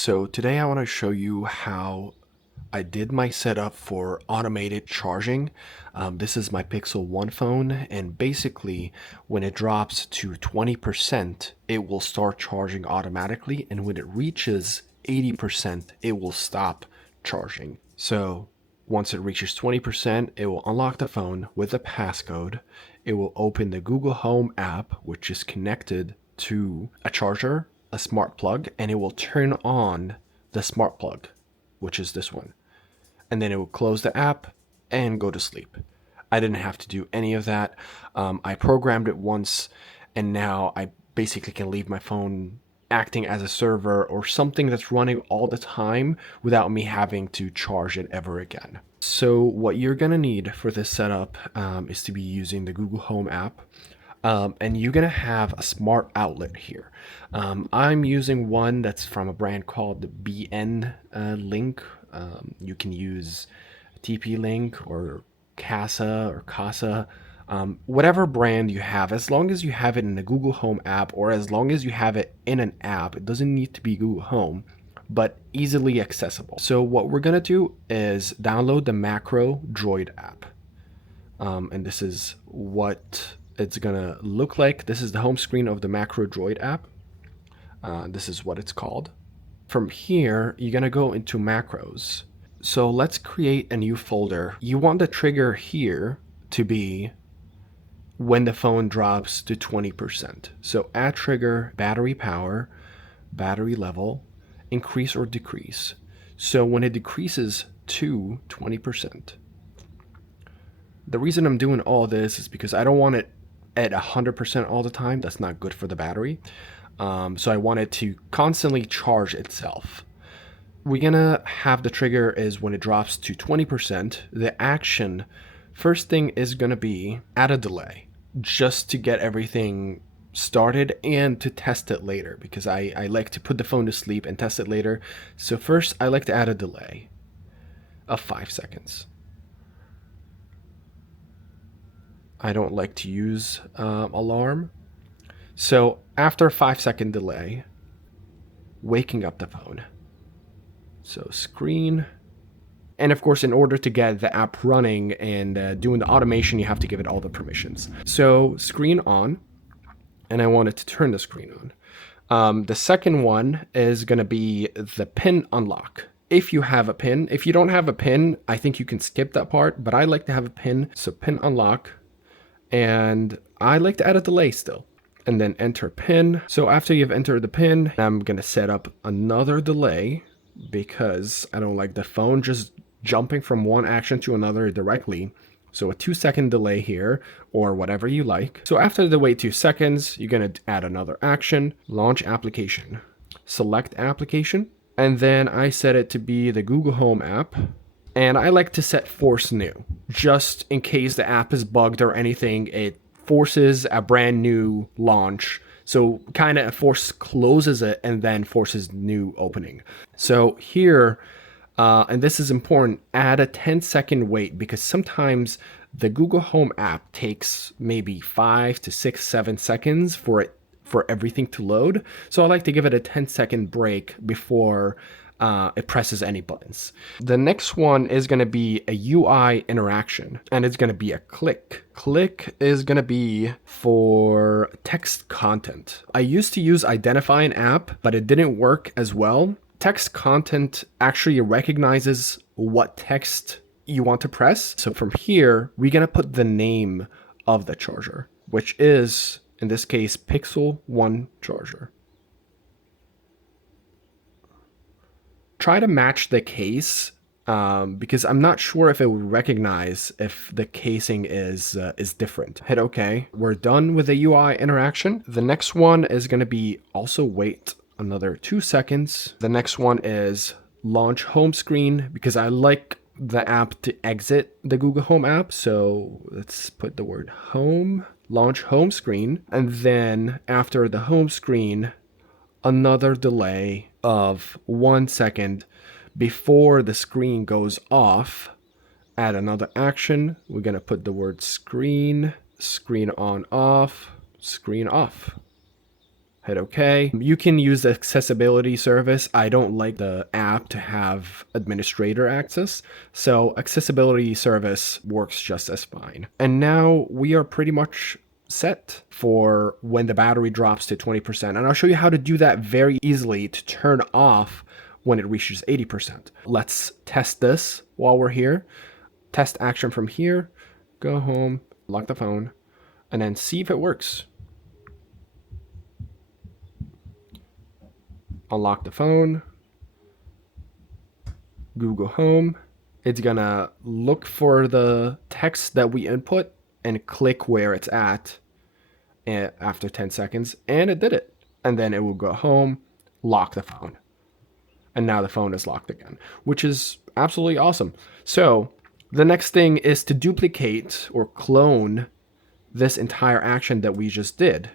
So today I want to show you how I did my setup for automated charging. This is my Pixel 1 phone, and basically when it drops to 20%, it will start charging automatically, and when it reaches 80%, it will stop charging. So once it reaches 20%, it will unlock the phone with a passcode. It will open the Google Home app, which is connected to a charger, a smart plug, and it will turn on the smart plug, which is this one. And then it will close the app and go to sleep. I didn't have to do any of that. I programmed it once, and now I basically can leave my phone acting as a server or something that's running all the time without me having to charge it ever again. So what you're gonna need for this setup is to be using the Google Home app. And you're gonna have a smart outlet here. I'm using one that's from a brand called the BN Link. You can use TP Link or Casa, whatever brand you have, as long as you have it in the Google Home app or as long as you have it in an app. It doesn't need to be Google Home, but easily accessible. So what we're gonna do is download the MacroDroid app. And this is what it's gonna look like. This is the home screen of the MacroDroid app. This is what it's called. From here, you're gonna go into macros. So let's create a new folder. You want the trigger here to be when the phone drops to 20%. So add trigger, battery power, battery level, increase or decrease. So when it decreases to 20%. The reason I'm doing all this is because I don't want it at 100% all the time. That's not good for the battery. So I want it to constantly charge itself. We're gonna have the trigger is when it drops to 20%. The action, first thing is gonna be add a delay, just to get everything started and to test it later, because I like to put the phone to sleep and test it later. So first I like to add a delay of 5 seconds. I don't like to use alarm. So after a 5-second delay, waking up the phone. So screen. And of course, in order to get the app running and doing the automation, you have to give it all the permissions. So screen on, and I want it to turn the screen on. The second one is gonna be the pin unlock. If you have a pin, if you don't have a pin, I think you can skip that part, but I like to have a pin. So pin unlock, and I like to add a delay still, and then enter pin. So after you've entered the pin, I'm gonna set up another delay because I don't like the phone just jumping from one action to another directly. So a 2-second delay here, or whatever you like. So after the wait 2 seconds, you're gonna add another action, launch application, select application, and then I set it to be the Google Home app. And I like to set force new, just in case the app is bugged or anything, it forces a brand new launch. So kind of force closes it and then forces new opening. So here, and this is important, add a 10-second wait, because sometimes the Google Home app takes maybe 5 to 6, 7 seconds for everything to load. So I like to give it a 10-second break before it presses any buttons. The next one is going to be a UI interaction, and it's going to be a click. Click is going to be for text content. I used to use identify an app, but it didn't work as well. Text content actually recognizes what text you want to press. So from here, we're going to put the name of the charger, which is, in this case, Pixel 1 charger. Try to match the case because I'm not sure if it will recognize if the casing is different. Hit OK. We're done with the UI interaction. The next one is going to be also wait another 2 seconds. The next one is launch home screen, because I like the app to exit the Google Home app. So let's put the word home, launch home screen. And then after the home screen, another delay of 1 second before the screen goes off. Add another action. We're gonna put the word screen, screen on, off, screen off. hit OK. You can use the accessibility service. I don't like the app to have administrator access, so accessibility service works just as fine. And now we are pretty much set for when the battery drops to 20%. And I'll show you how to do that very easily to turn off when it reaches 80%. Let's test this while we're here. Test action from here. Go home, lock the phone, and then see if it works. Unlock the phone, Google Home. It's gonna look for the text that we input and click where it's at after 10 seconds, and it did it. And then it will go home, lock the phone. And now the phone is locked again, which is absolutely awesome. So the next thing is to duplicate or clone this entire action that we just did.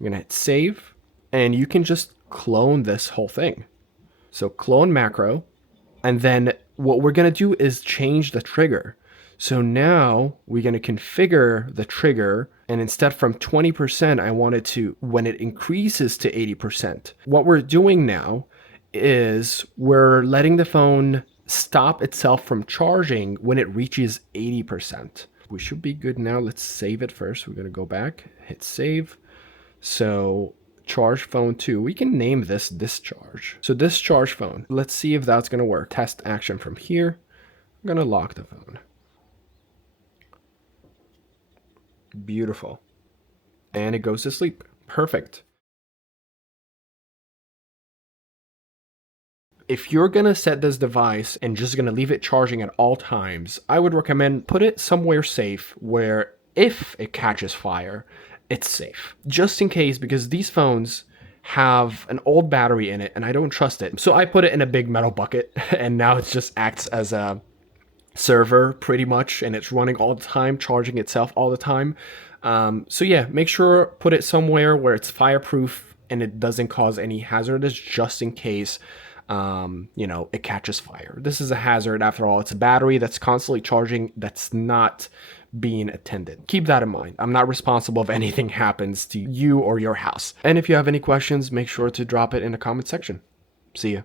I'm gonna hit save, and you can just clone this whole thing. So clone macro, and then what we're gonna do is change the trigger. So now we're gonna configure the trigger, and instead from 20%, I want it to, when it increases to 80%. What we're doing now is we're letting the phone stop itself from charging when it reaches 80%. We should be good now. Let's save it first. We're gonna go back, hit save. So charge phone 2, we can name this discharge. So discharge phone, let's see if that's gonna work. Test action from here. I'm gonna lock the phone. Beautiful. And it goes to sleep. Perfect. If you're gonna set this device and just gonna leave it charging at all times, I would recommend put it somewhere safe where if it catches fire, it's safe. Just in case, because these phones have an old battery in it and I don't trust it. So I put it in a big metal bucket and now it just acts as a server pretty much, and it's running all the time, charging itself all the time. So yeah, make sure put it somewhere where it's fireproof and it doesn't cause any hazardous, just in case it catches fire. This is a hazard after all. It's a battery that's constantly charging that's not being attended. Keep that in mind. I'm not responsible if anything happens to you or your house. And if you have any questions, make sure to drop it in the comment section. See ya.